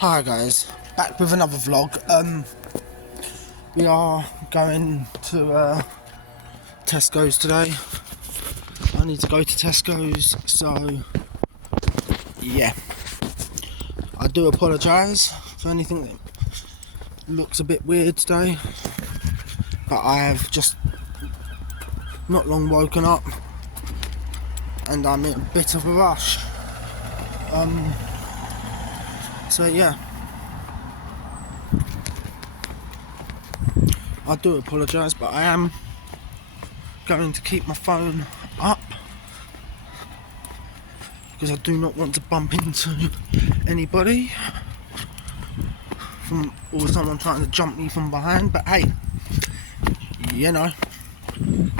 Hi guys, back with another vlog. We are going to Tesco's today. I need to go to Tesco's, so yeah. I do apologise for anything that looks a bit weird today, but I have just not long woken up and I'm in a bit of a rush. So yeah, I do apologise, but I am going to keep my phone up because I do not want to bump into anybody or someone trying to jump me from behind. But hey, you know,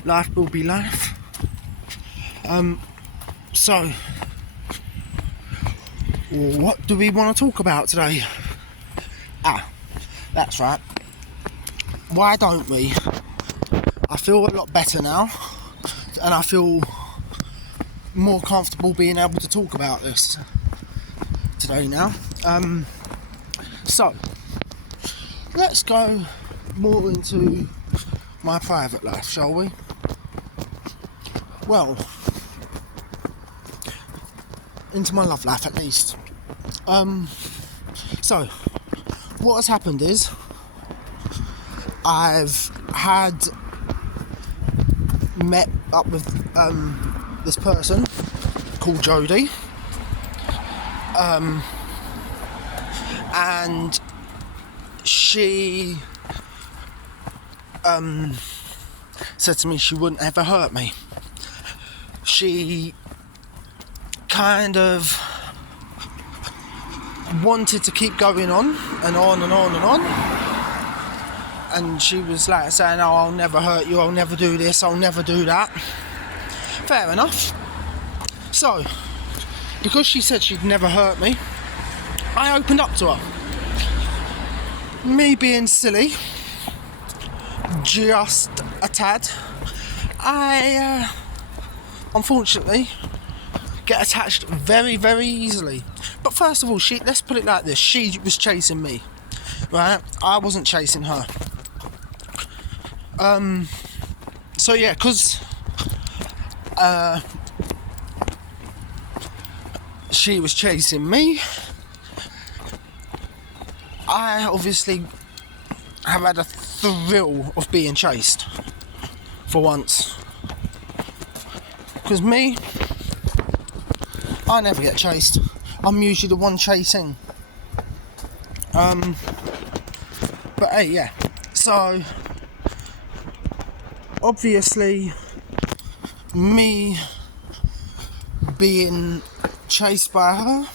life will be life. So what do we want to talk about today? That's right. Why don't we? I feel a lot better now, and I feel more comfortable being able to talk about this today now. So let's go more into my private life, shall we? Well, into my love life at least. So what has happened is I've met up with this person called Jodie, and she said to me she wouldn't ever hurt me. She kind of wanted to keep going on and on and on and on, and she was like saying, "Oh, I'll never hurt you, I'll never do this, I'll never do that." Fair enough. So because she said she'd never hurt me, I opened up to her. Me being silly, just a tad, I unfortunately get attached very, very easily. But first of all, let's put it like this: she was chasing me, right? I wasn't chasing her. So yeah, because she was chasing me, I obviously have had a thrill of being chased for once. Because me, I never get chased. I'm usually the one chasing. But hey, yeah. So obviously, me being chased by her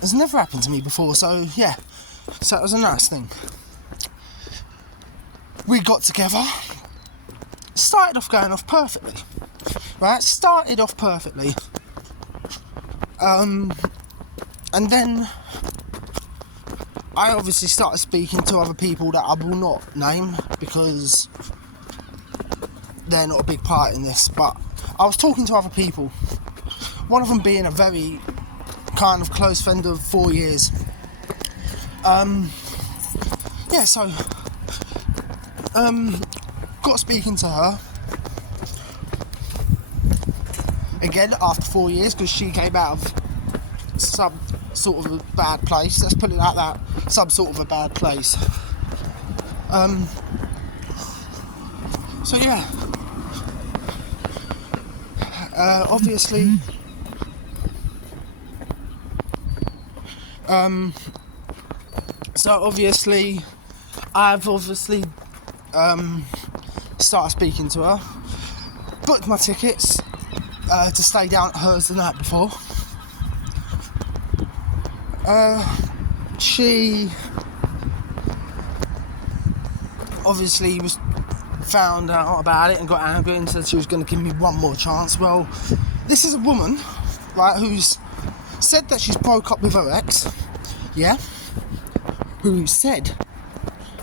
has never happened to me before. So yeah, so it was a nice thing. We got together. Started off going off perfectly. Right, started off perfectly. And then I obviously started speaking to other people that I will not name because they're not a big part in this, but I was talking to other people, one of them being a very kind of close friend of 4 years. Yeah, so got speaking to her again after 4 years because she came out of some sort of a bad place. Let's put it like that. Some sort of a bad place. So yeah. Obviously. So obviously, I've started speaking to her. Booked my tickets to stay down at hers the night before. She obviously found out about it and got angry and said she was going to give me one more chance. Well, this is a woman, right, who's said that she's broke up with her ex, yeah? Who said,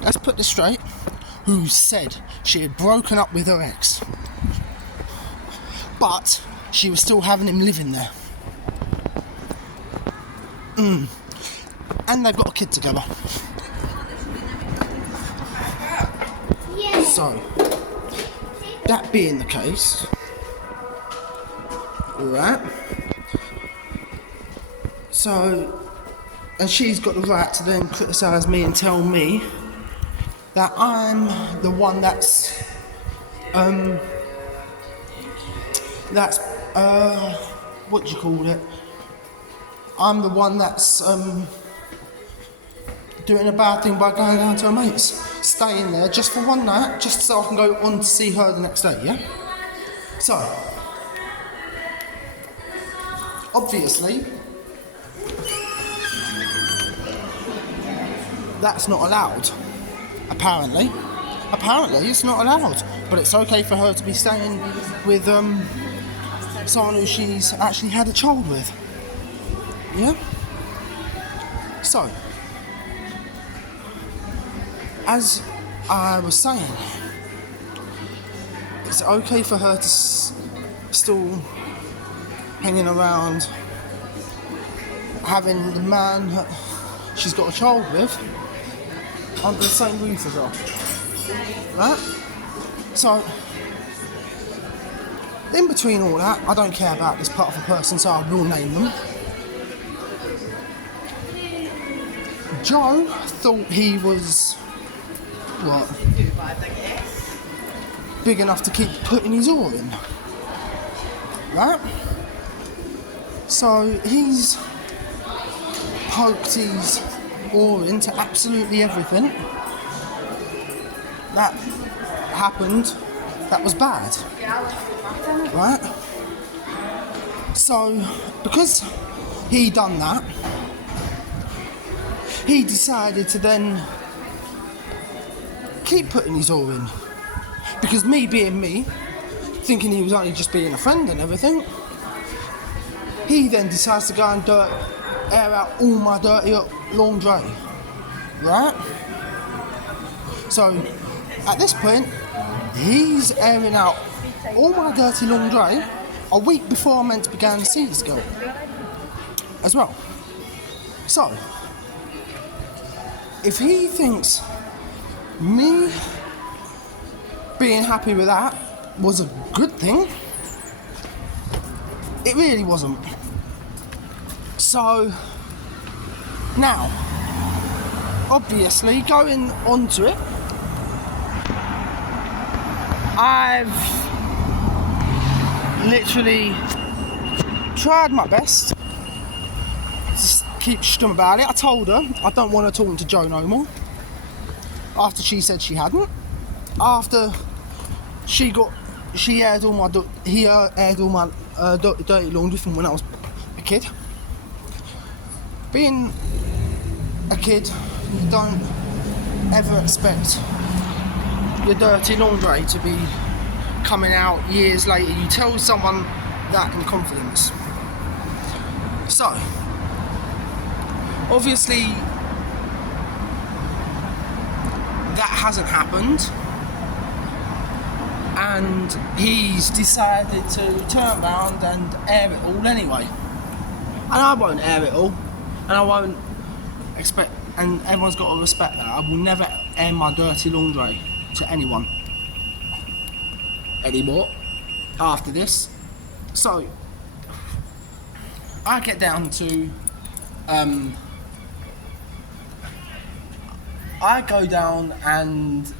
let's put this straight, who said she had broken up with her ex, but she was still having him living there. And they've got a kid together. So, that being the case, right? So, and she's got the right to then criticise me and tell me that I'm the one that's what do you call it? I'm the one that's doing a bad thing by going down to her mates, staying there just for one night, just so I can go on to see her the next day, yeah? So, obviously, that's not allowed, apparently. Apparently, it's not allowed, but it's okay for her to be staying with someone who she's actually had a child with, yeah? So, as I was saying, it's okay for her to still hanging around, having the man that she's got a child with under the same roof as her, right? So, in between all that, I don't care about this part of a person, so I will name them. Joe thought he was, what, big enough to keep putting his oar in, right? So he's poked his oar into absolutely everything that happened that was bad, right? So because he done that, he decided to then keep putting his oar in, because me being me, thinking he was only just being a friend and everything, he then decides to go and air out all my dirty laundry, right? So at this point, he's airing out all my dirty laundry a week before I'm meant to be going to see this girl as well. So if he thinks me being happy with that was a good thing, it really wasn't. So now, obviously, going on to it, I've literally tried my best to keep stum about it. I told her I don't want her talking to Joe no more, after she said she hadn't. After he aired all my dirty laundry from when I was a kid. Being a kid, you don't ever expect your dirty laundry to be coming out years later. You tell someone that in confidence. So, obviously, that hasn't happened, and he's decided to turn around and air it all anyway. And I won't air it all, and I won't expect, and everyone's got to respect that. I will never air my dirty laundry to anyone anymore after this. So I get down to I go down and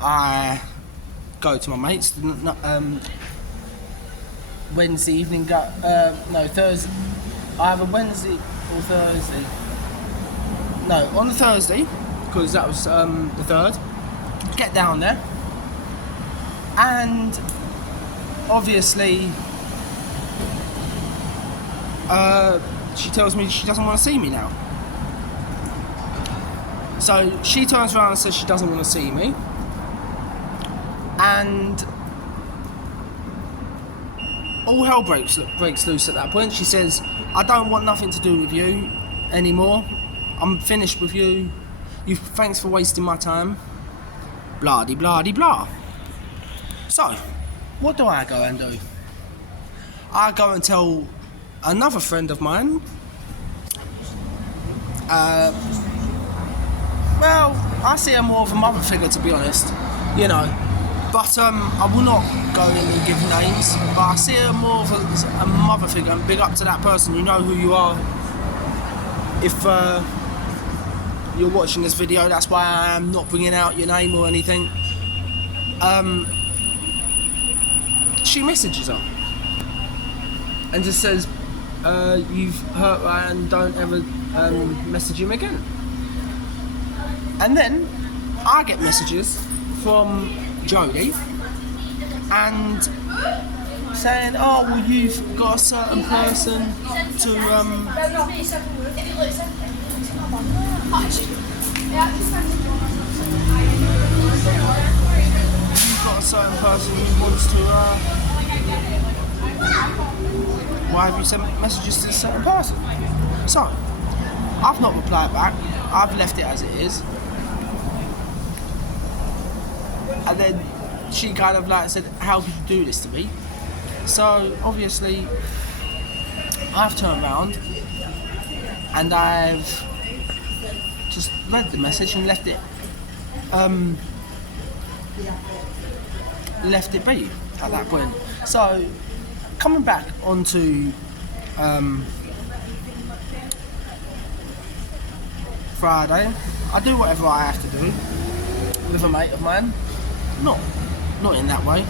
I go to my mates Wednesday evening, Thursday, either Wednesday or Thursday, on the Thursday, because that was the 3rd, get down there, and obviously she tells me she doesn't want to see me now. So she turns around and says she doesn't want to see me, and all hell breaks loose at that point. She says, I don't want nothing to do with you anymore. I'm finished with you. Thanks for wasting my time. Blah de blah de blah. So, what do I go and do? I go and tell another friend of mine Well, I see her more of a mother figure, to be honest. You know. But I will not go in and give names. But I see her more of a mother figure. And big up to that person. You know who you are. If you're watching this video, that's why I am not bringing out your name or anything. She messages her and just says, "You've hurt her and don't ever message him again." And then I get messages from Jodie and saying, "Oh, well, you've got a certain person to you've got a certain person who wants to why have you sent messages to a certain person?" So I've not replied back. I've left it as it is. And then she kind of like said, "How could you do this to me?" So obviously I've turned around and I've just read the message and left it be at that point. So coming back onto Friday, I do whatever I have to do with a mate of mine. Not in that way.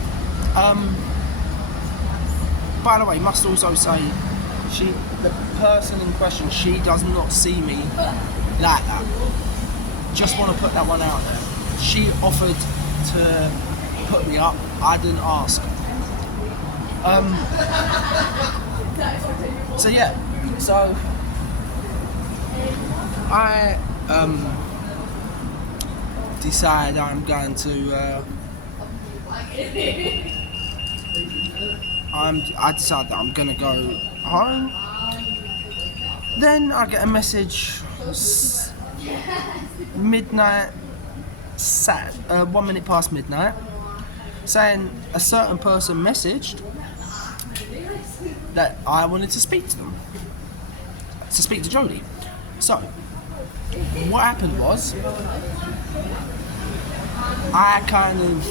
By the way, must also say, the person in question, she does not see me like that. Just want to put that one out there. She offered to put me up. I didn't ask. So yeah. So I decide I'm going to. I decide that I'm gonna go home. Then I get a message midnight, 1 minute past midnight, saying a certain person messaged that I wanted to speak to them, to speak to Jodie. So what happened was, I kind of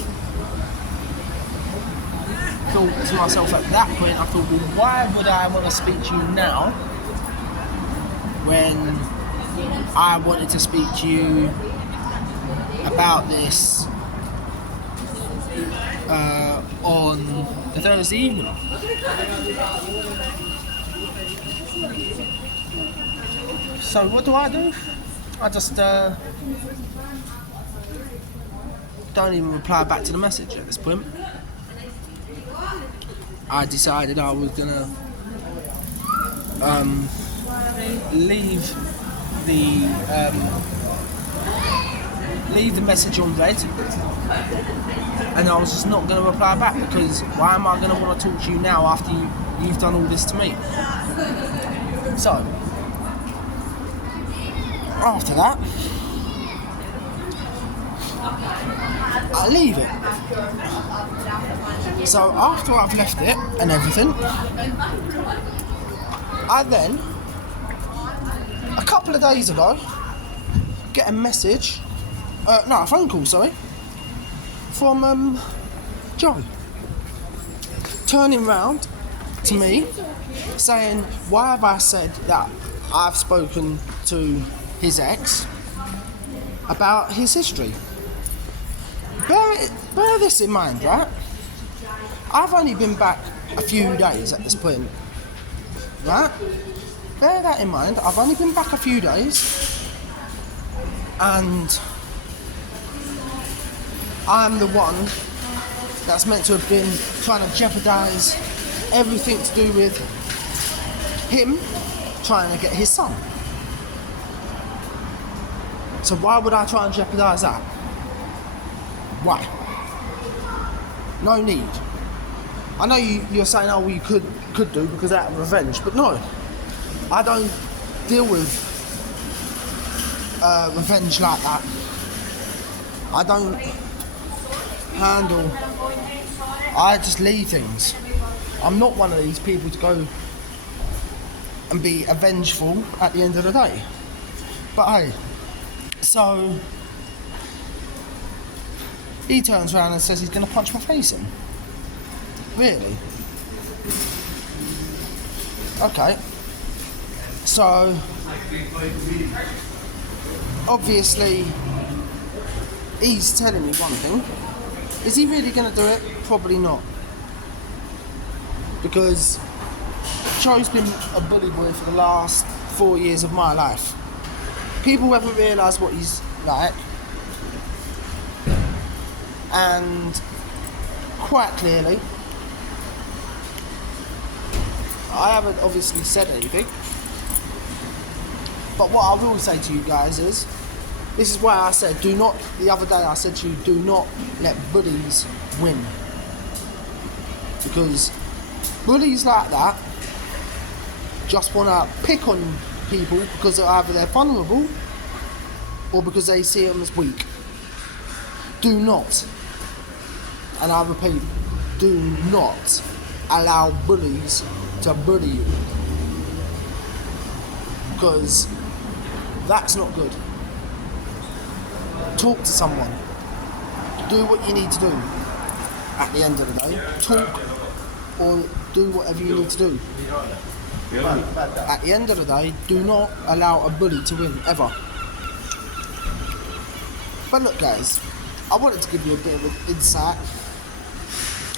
thought to myself at that point, I thought, well, why would I want to speak to you now when I wanted to speak to you about this on the Thursday evening? So what do? I just don't even reply back to the message at this point. I decided I was gonna leave the message on read, and I was just not gonna reply back, because why am I gonna want to talk to you now after you've done all this to me? So after that, I leave it. So after I've left it and everything, I then, a couple of days ago, get a message, a phone call, sorry, from Joe, turning round to me, saying, why have I said that I've spoken to his ex about his history? Bear this in mind, right? I've only been back a few days at this point, right? Bear that in mind, I've only been back a few days, and I'm the one that's meant to have been trying to jeopardise everything to do with him trying to get his son. So why would I try and jeopardise that? Why? No need. I know you're saying, oh, well, you could do because out of revenge, but no, I don't deal with revenge like that. I don't handle. I just leave things. I'm not one of these people to go and be vengeful at the end of the day. But hey, so he turns around and says he's going to punch my face in. Really? Okay. So obviously he's telling me one thing. Is he really going to do it? Probably not. Because Joe's been a bully boy for the last 4 years of my life. People haven't realised what he's like. And quite clearly, I haven't obviously said anything. But what I will say to you guys is, this is why I said the other day I said to you, do not let bullies win. Because bullies like that just want to pick on people because either they're vulnerable or because they see them as weak. Do not, and I repeat, do not allow bullies to bully you, because that's not good. Talk to someone. Do what you need to do. At the end of the day, talk or do whatever you need to do. At the end of the day, do not allow a bully to win, ever. But look guys, I wanted to give you a bit of an insight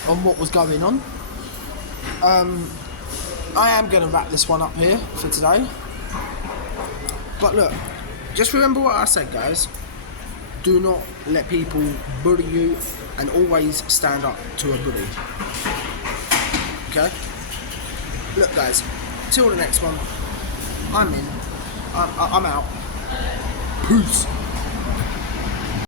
on what was going on. I am going to wrap this one up here for today. But look, just remember what I said guys. Do not let people bully you, and always stand up to a bully. Okay? Look guys, till the next one, I'm out. Peace.